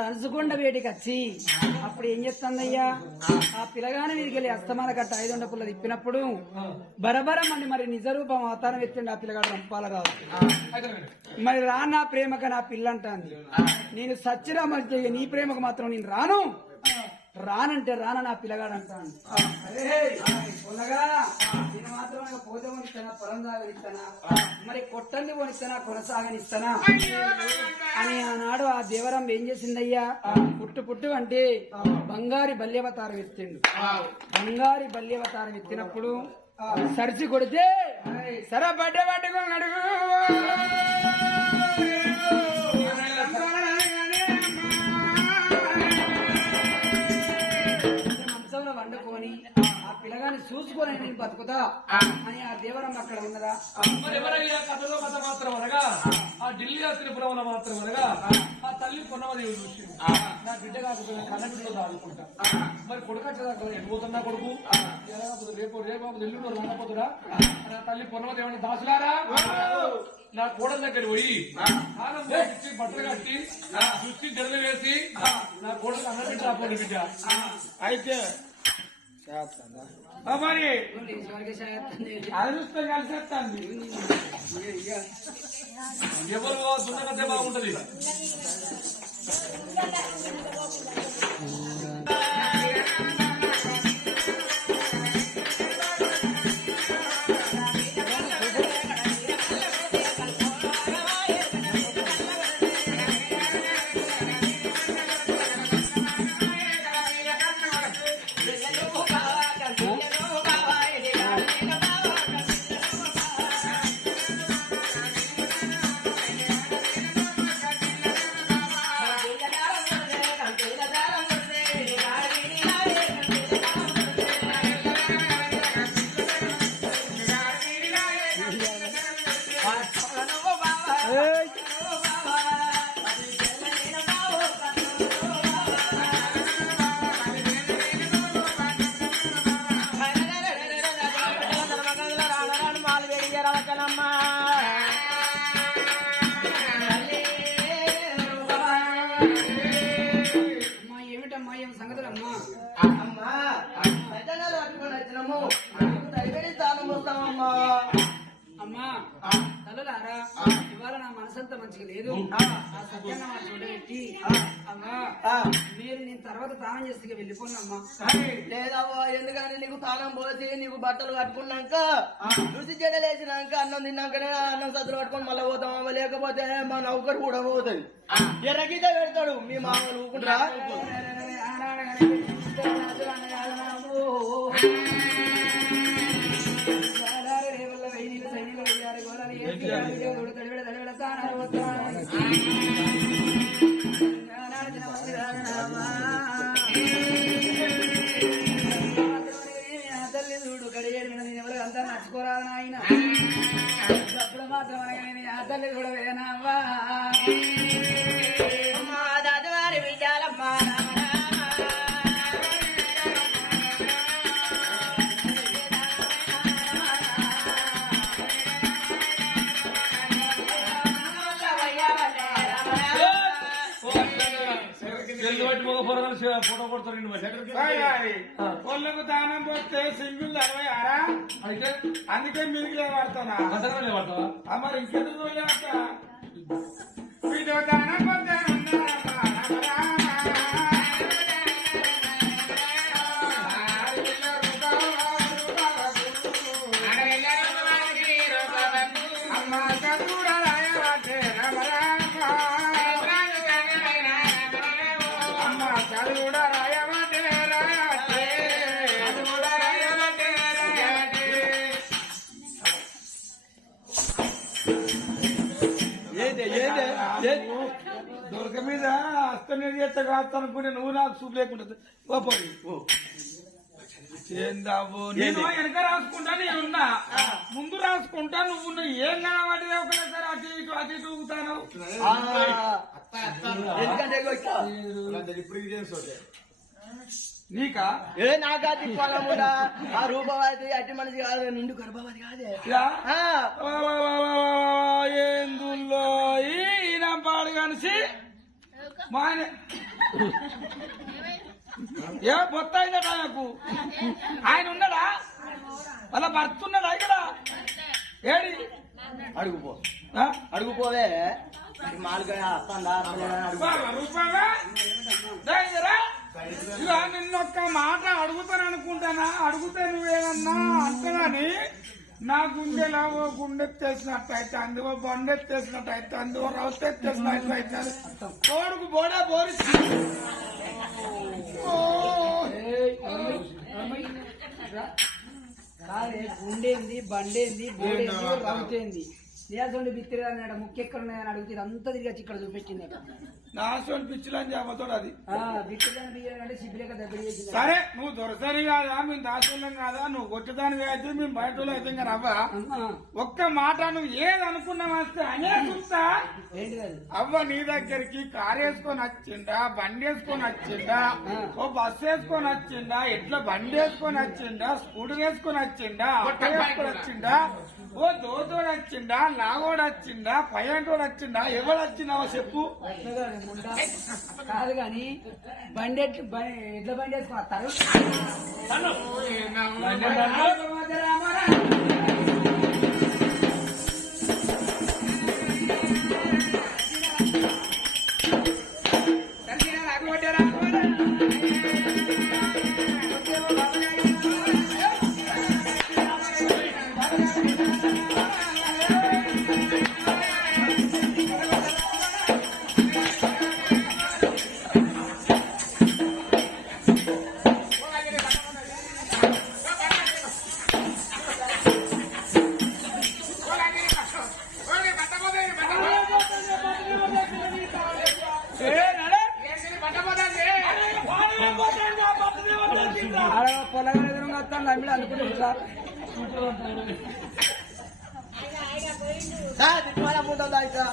రణసుకొండ వేటికి వచ్చి అప్పుడు ఏం చేస్తుందయ్యా ఆ పిల్లగాని మీదకి వెళ్ళి అస్తమాన కట్ట 500 పుల్ల తిప్పినప్పుడు బరబరం అని మరి నిజ రూపం అవతారం ఎత్తిండి ఆ పిల్లగాడు రంపాల కాదు మరి రానా ప్రేమక నా పిల్ల అంటాను నేను సచ్చిరా మధ్య నీ ప్రేమకు మాత్రం నేను రానంటే రాన నా పిల్లగాడు అంటాను నేను మాత్రం పోతే కొనిస్తానా పొలం సాగనిస్తానా మరి కొట్టంది కొనిస్తానా కొనసాగనిస్తానా అని ఆనాడు ఆ దేవరం ఏం చేసిందయ్యా పుట్టు అంటే బంగారి బల్యవతారం ఎత్తిండు బంగారి బల్యవతారం ఎత్తినప్పుడు సరిచి కొడితే సరే బడ్డే పట్టుకున్నాడు వండుకొని ఆ పిల్లగాని చూసుకొని నేను బతుకుతా అని ఆ దేవరం అక్కడ ఉన్నదా ఎవరయ్యా కథలో కథ మాత్రం అనగా ఆ ఢిల్లీ త్రిపురంలో మాత్రం అనగా ఆ తల్లి పొన్నమదేవి చూసి నా బిడ్డ కాకపోతే కన్నబిడ్డలో దాడుకుంటా మరి కొడుకొచ్చేదాకా ఎడిపోతున్నా కొడుకు రేపు ఎల్లుండి రాకపోతురా నా తల్లి పొన్నమదేవుని దాసులారా నా కోడల దగ్గర పోయి బట్టలు కట్టి దృష్టి జడలు వేసి నా కోడలు అన్నబిడ్డ రాపోండి బిడ్డ అయితే మరి అదృష్టం కలిసేస్తాంది ఎవరు దున్నకతే బాగుంటది అమ్మా తల్లులారా ఇవాళ నా మనసంతా మంచిగా లేదు ఆ సత్యంగా మా చూడబెట్టి అమ్మా మీరు నేను తర్వాత తానం చేస్తే వెళ్ళిపోయినమ్మా లేదవ్వా ఎందుకంటే నీకు తానం పోసి నీకు బట్టలు కట్టుకున్నాక రుచి చెడలేసినాక అన్నం తిన్నాకనే అన్నం సద్దులు పట్టుకొని మళ్ళీ పోతామా లేకపోతే మా నౌకరు కూడా పోతుంది ఎర్రగీత పెడతాడు మీ మామూలు ఊకుంటారా తల్లి చూడు కడిగేది ఎవరు అంతా నచ్చుకోరాదు ఆయన అప్పుడు మాత్రం ఆ తల్లి కూడా వేనావా దాదారి విజయాలమ్మా ఫోటో కొడతారు వాళ్ళకు దానం పోతే సింగిల్ 66 అయితే అందుకే మిగిలే వాడతానా వాడతావా మరి ఇంకెందుకు వీడియో దానం పోతే దొరక మీద అస్తనే చేస్తా కాస్తా అనుకుంటే నువ్వు నాకు చూపు లేకుండా ఏందావు నేను వెనక రాసుకుంటా నేను ఉన్నా ముందు రాసుకుంటా నువ్వు ఏం కనబడి ఒకసారి అటు ఇటు ఊగుతాను ఎందుకంటే ఇప్పుడు నీకా ఏ నాకా తిప్పాలముడా ఆ రూపవతి అట్టి మనిషి కాదు నిండు గర్భవతి కాదే యా? ఆ, ఏందుల్లో ఈయన పాడు కనిసి మా ఆయన ఏ బొత్త అయిందట ఆయనకు ఆయన ఉన్నాడా వాళ్ళ భర్త ఉన్నాడా ఇక్కడ ఏడి అడుగుపో ఆ? అడుగుపోవే మాలుగా వస్తుందా అడుగు వాళ్ళ రూపాయలే? దగ్గరా? ఇక నిన్నొక్క మాట అడుగుతాను అనుకుంటానా అడిగితే నువ్వేమన్నా అంతగాని నా గుండెలో ఓ గుండెత్తేసినట్టు అయితే అందుకో బండెత్తేసినట్టు అయితే అందుకో రౌతెత్తేసినట్టు అయితే కోడుకు బోడే బోరి కాదే గుండేంది బండేంది బోడేంది రౌతేంది లేదండి బిత్తిరి అన్నాడు ముక్కెక్కడ ఉన్నాయని అడుగుతుంది అంతా తిరిగి వచ్చి ఇక్కడ చూపించింది నాశోని పిచ్చిలని చెప్పతోడు అది బిత్తిరి బియ్యాలంటే సిబ్బిలేక దగ్గర చేసింది సరే నువ్వు దొరసరి కాదా మేము దాచులం కాదా నువ్వు కొట్టడానికి అయితే మేము బయట అయితే ఇంకా రవ్వ ఒక్క మాట నువ్వు ఏది అనుకున్నావస్తే అనే చూస్తా ఏంటి అది అవ్వ నీ దగ్గరికి కారు వేసుకొని వచ్చిండా బండి వేసుకొని వచ్చిండా ఓ బస్సు వేసుకొని వచ్చిండా ఎట్లా బండి వేసుకొని వచ్చిండా స్కూటర్ వేసుకొని వచ్చిండా ఆటో వేసుకొని వచ్చిండా ఓ దోతోడు వచ్చిండా లాగోడు వచ్చిండా పయ్యంటోడు వచ్చిండా ఎవడు వచ్చిందావో చెప్పు ముండా కాదు కానీ బండి ఎట్లా బండి వేసుకున్నారు పొలగా ఎదురుగా వస్తాను నమ్మిడి అనుకుంటా తిప్పాలముంటుందా ఇక్కడ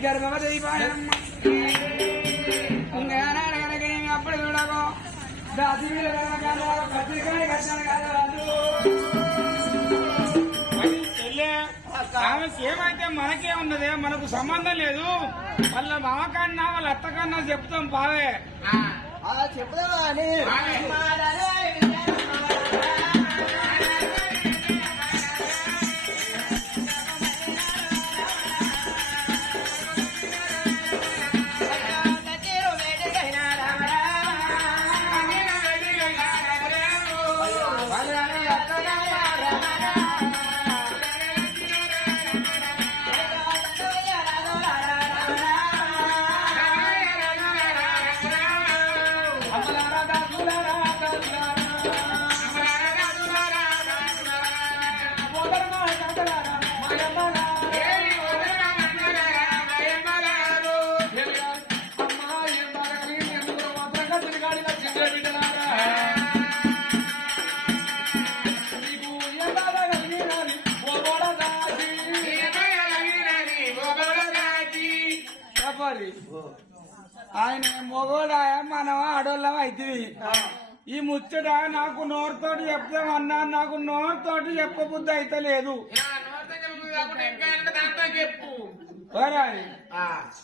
గర్భవతి అప్పుడు చూడకో దాసి ఆమెకి ఏమైతే మనకే ఉన్నదే మనకు సంబంధం లేదు వాళ్ళ మామ కన్నా వాళ్ళ అత్త కన్నా చెప్తాం బావే చెప్దామా అని ఆయన మొగోడాయ మనం ఆడోళ్ళం అయితే ఈ ముచ్చట నాకు నోరుతోటి చెప్తామన్నా నాకు నోరుతోటి చెప్పబుద్ధి అయితే లేదు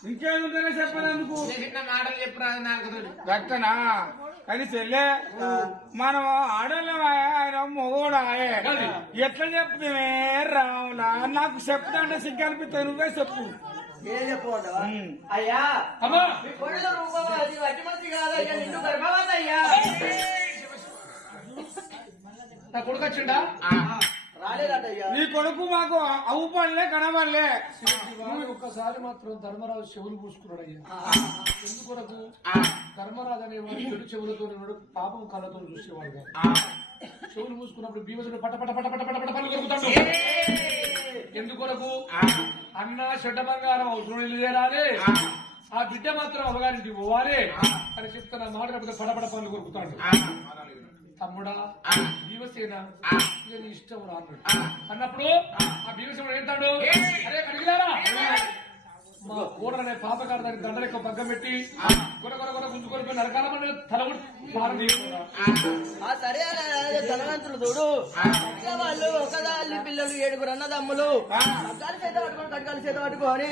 ఇంకేముంటేనే చెప్పాలందుకు మాటలు చెప్పరాదు గట్టనా కానీ చెల్లె మనం ఆడోళ్ళం ఆయన మొగోడాయే ఎట్లా చెప్తే రావులా నాకు చెప్తాంటే సిగ్గు అనిపిస్తే నువ్వే చెప్పు ఏం చెప్పమంటావా అయ్యా మీ కొడుకు రూపవతి అట్టి మనిషి కాదయ్యా నిండు గర్భవతి అయ్యా నా కొడుకు వచ్చిండా రాలేదయ్యా నీ కొడుకు మాకు అవు పడలే కనబడలే ఒక్కసారి మాత్రం ధర్మరాజు చెవులు పూసుకున్నాడు అయ్యా ఎందుకొరకు ధర్మరాజు అనేవాడు చెడు చెవులతో ఉన్నాడు పాపం కళ్ళతో చూసేవాడు చెవులు మూసుకున్నప్పుడు భీమసుడు పట్ట పట్ట పట్ట పట్ట పట్ట పట్ట పనులు దొరుకుతాడు ఎందుకొరకు అన్న చెడ్డ బంగారం అవసరం ఇల్లు చేరాలి ఆ బిడ్డ మాత్రం అవగారింటికి పోవాలి అని చెప్తున్న మాట లేకపోతే పడపడ పనులు కొరుకుతాడు తమ్ముడా భీమసేన ఇక నీ ఇష్టం రా అన్నాడు అన్నప్పుడు ఆ భీమసేనుడు ఏంటాడు అరే కడిగిలారా మా కూడనే పాపకారు దానికి దండలెక్క పగ్గం పెట్టి కొర కొర కొర గుంజుకొని నరకాల మంది తలగుడు పారం తీసుకున్నా సరే ధనవంతులు చూడు వాళ్ళు ఒకదాల్లి పిల్లలు 7 అన్నదమ్ములు కట్కాలు చేత పట్టుకొని కట్కాలు చేత పట్టుకొని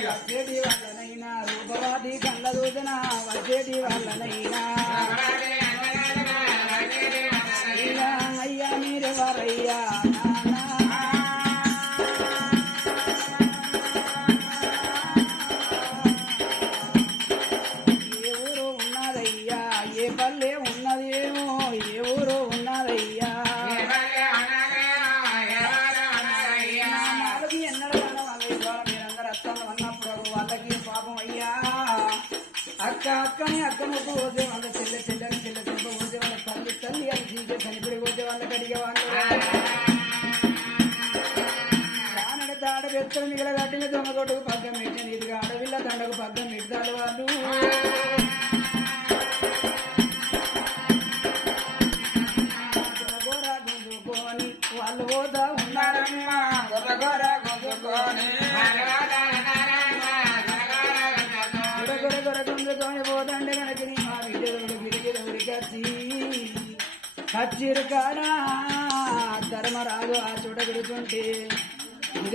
వచ్చేటి వాళ్ళనైనా రూపవాది కళ్ళ దూదన వచ్చేటి వాళ్ళనైనా అయ్యా మీరెవరయ్యా ఏ ఊరు ఉన్నదయ్యా ఏ పల్లె ఉన్నదేమో ఏ ఊరు ఉన్నదయ్యా నాలుగు ఎన్నడూ మీరందరూ అత్తలు అన్నప్పుడు వాళ్ళకి పాపం అయ్యా అక్క అక్కని అక్కను పోతే వాళ్ళ చెల్లె చెల్లని చెల్లె చెంప పోతే వాళ్ళ తల్లి తల్లి అని చీకే చనిపడి పోతే వాళ్ళకి అడిగే వాళ్ళు దానడ దాడ వెత్తలు మిగల కట్టిన దొంగ కొట్టుకు పగ్గం పెట్టిన ఇదిగా అడవిల్ల దండకు పగ్గం పెడతాడు వాళ్ళు గొర్రగొర్ర గుంజుకొని వాళ్ళు పోతా ఉన్నారమ్మా గొర్రగొర్ర గుంజుకొని గుంజుకొని పోతంటే కనుక మా బిడ్డలు గిరిగిరి ఉరికచ్చి కచ్చిరు కాడా ధర్మరాజు ఆ చూడ గురుతుంటే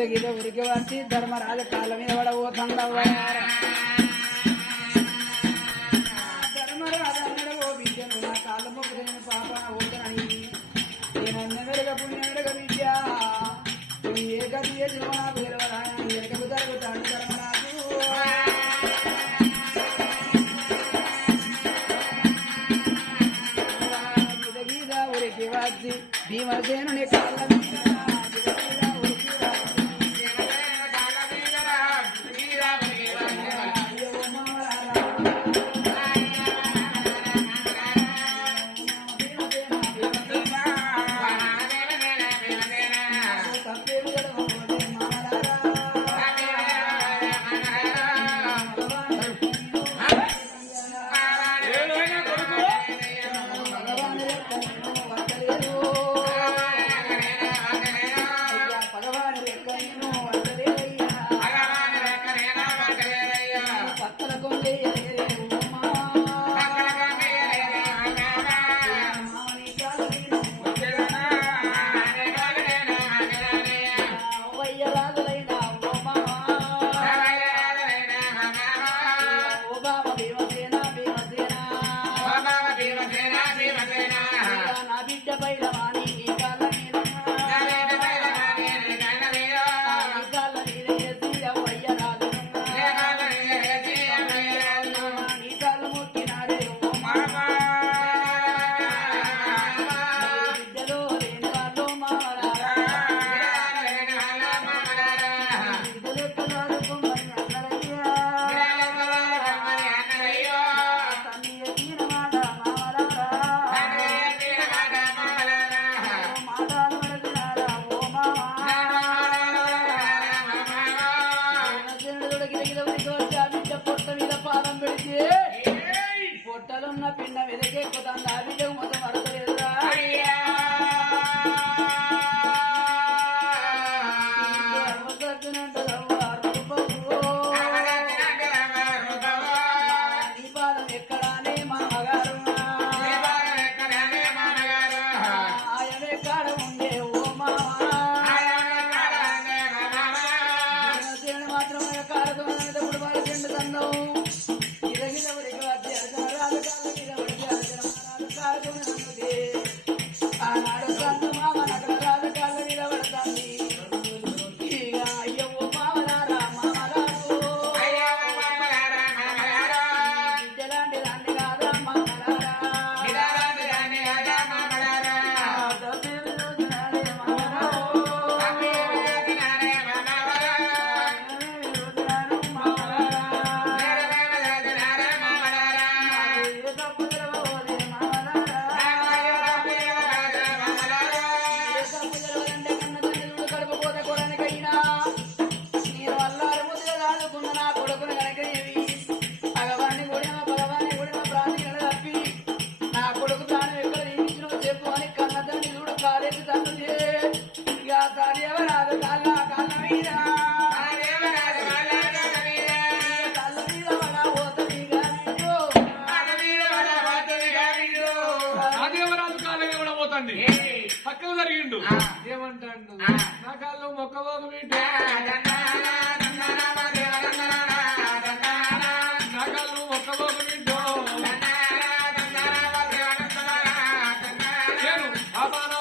గిద ఉరికి వచ్చి ధర్మరాజు కాళ్ళ మీద పడబోతుండవ్వా ధర్మరాజు అన్నడు ఓ బిడ్డను నా కాళ్ళ మొక్కుతున్న పాప ఓతనని నేనన్నగడగ పుణ్యగడగ బిడ్డ నువ్వు ఏ గది ఏ జీవనా పేరవరా ఎరకకు జరుగుతాడు ధర్మరాజు గిద ఉరికి వచ్చి భీమసేనుని కాళ్ళ మీద పొట్టలున్న పిండ వెదకెక్కుతాను ఆ బిడ్డ మొత్తం అడగలేదురా నీ పాదం ఎక్కడానే మా మగారు ఆయనే కాడ ఉండే ఓ మామా మాత్రం కాడతో ఇప్పుడు బాగా చెండుతున్నావు కాదు దేవరాజు కాళ్ళగా కూడా పోతండి పక్కకు జరిగిండు ఏమంటాడు నా కాళ్ళు మొక్కబోకు బిడ్డ నా కాళ్ళు మొక్కబోకు బిడ్డ నేను బాబానా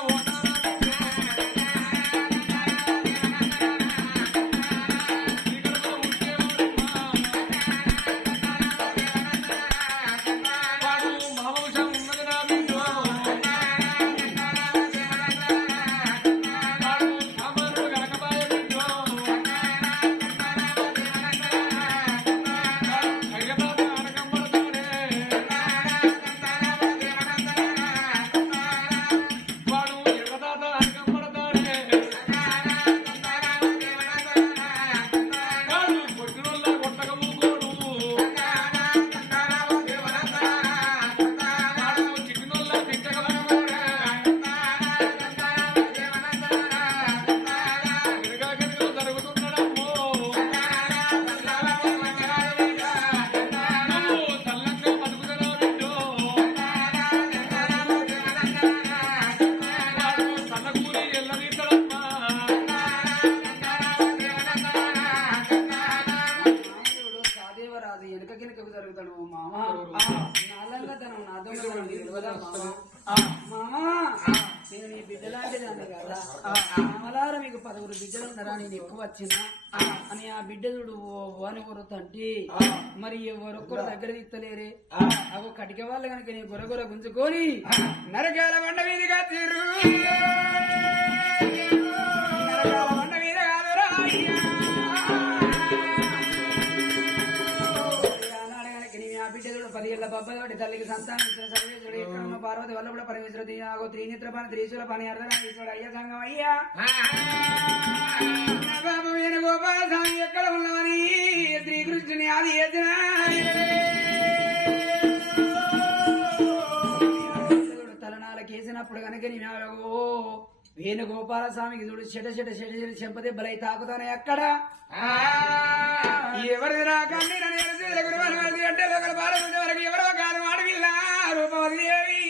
జరుగుతాడు మామ నాలంగతనం నా దొంగతనం తెలియదా మామ నేను నీ బిడ్డలాంటిది అన్న కదా మామలారా మీకు 10 బిడ్డలు ఉన్నారా నేను ఎక్కువ వచ్చినా అని ఆ బిడ్డ చూడు అని కొరతంటే మరి ఎవరొక్కరు దగ్గర తిత్తలేరే అగో కటిక వాళ్ళు కనుక నీ గొరగొర గుంజుకొని నరకాల బండ మీదుగా తీరు నరకాల బండ మీద కాదురా బిడ్డలు 10 ఏళ్ల బాబాతోటి తల్లికి సంతానం ఇచ్చిన సర్వేశ్వరుడు ఎక్కడ ఉన్న పార్వతి వల్ల కూడా పరమేశ్వరుడు ఆగో త్రినేత్ర పని త్రిశూల పని అర్ధనారీశ్వరుడు అయ్య సంగం అయ్యా బాబు వేణుగోపాల స్వామి ఎక్కడ ఉన్నవని శ్రీకృష్ణుని ఆది తలనాల కేసినప్పుడు కనుక నేను వేణుగోపాల స్వామికి చూడు చెట చెట చెట చెట చెంపదెబ్బలై తాకుతానే అక్కడ ఎవరిది రాకండి అంటే ఒకరు బాలకుంటే వరకు ఎవరో కాదు వాడవిల్ల రూపవతి దేవి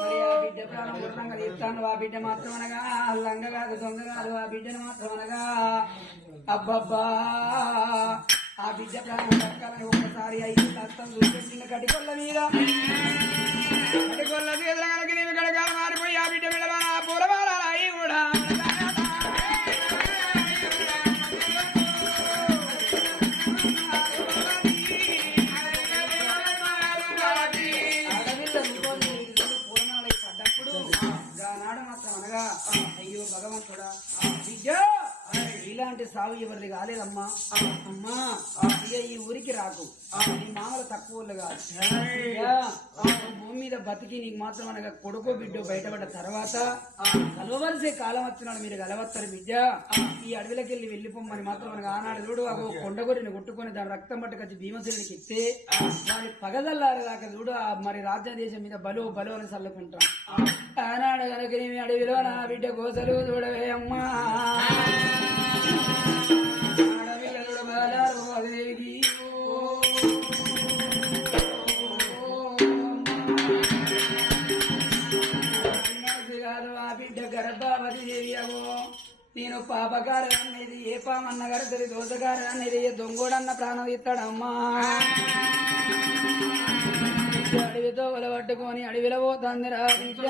మరి ఆ బిడ్డ ప్రాణం పూర్ణంగా తీస్తాను ఆ బిడ్డ మాత్రం అనగా లంగ కాదు దొంగ కాదు ఆ బిడ్డను మాత్రం అనగా అబ్బబ్బా ఆ బిడ్డ ప్రాణం దక్కాలని ఒకసారి 5 కష్టం చూపించిన కటికొల్ల మీద కటికొల్ల చేతుల కనుక నేను గడగాలు మారిపోయి ఆ బిడ్డ మీద పూలమాలయి కూడా అయ్యో భగవంతుడా బిడ్డ ఇలాంటి సాగు ఎవరిది కాలేదమ్మా అమ్మా ఇక ఈ ఊరికి రాకు నీ మామలు తక్కువ కాదు భూమి మీద బతికి నీకు మాత్రం అనగా కొడుకో బిడ్డో బయటపడ్డ తర్వాత కలవలసే కాలం వచ్చినాడు మీరు కలవస్తారు బిడ్డ ఈ అడవిలోకి వెళ్ళిపోమని మాత్రం మనకు ఆనాడు చూడు అగో కొండగొరిని కొట్టుకొని దాని రక్తం పట్టుకొచ్చి భీమసేనుడికి ఇస్తే వాడి పగదల్లారేదాకా చూడు మరి రాజ్య దేశం మీద బలో బలో అని చల్లుకుంటాం ఆనాడు కనుక నీ అడవిలో నా బిడ్డ కోసలు చూడవే అమ్మా ఆడపిల్లలు బాలారు అదేవి ఆ బిడ్డ గర్భావతి దేవి అవో నేను పాపగారు అనేది ఏ పామన్న గరదరి దోసగారు అనేది ఏ దొంగోడన్న ప్రాణం ఇస్తాడమ్మా అడవితో పట్టుకొని అడవిలో పోతుంది రా బిడ్డ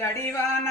చడివాన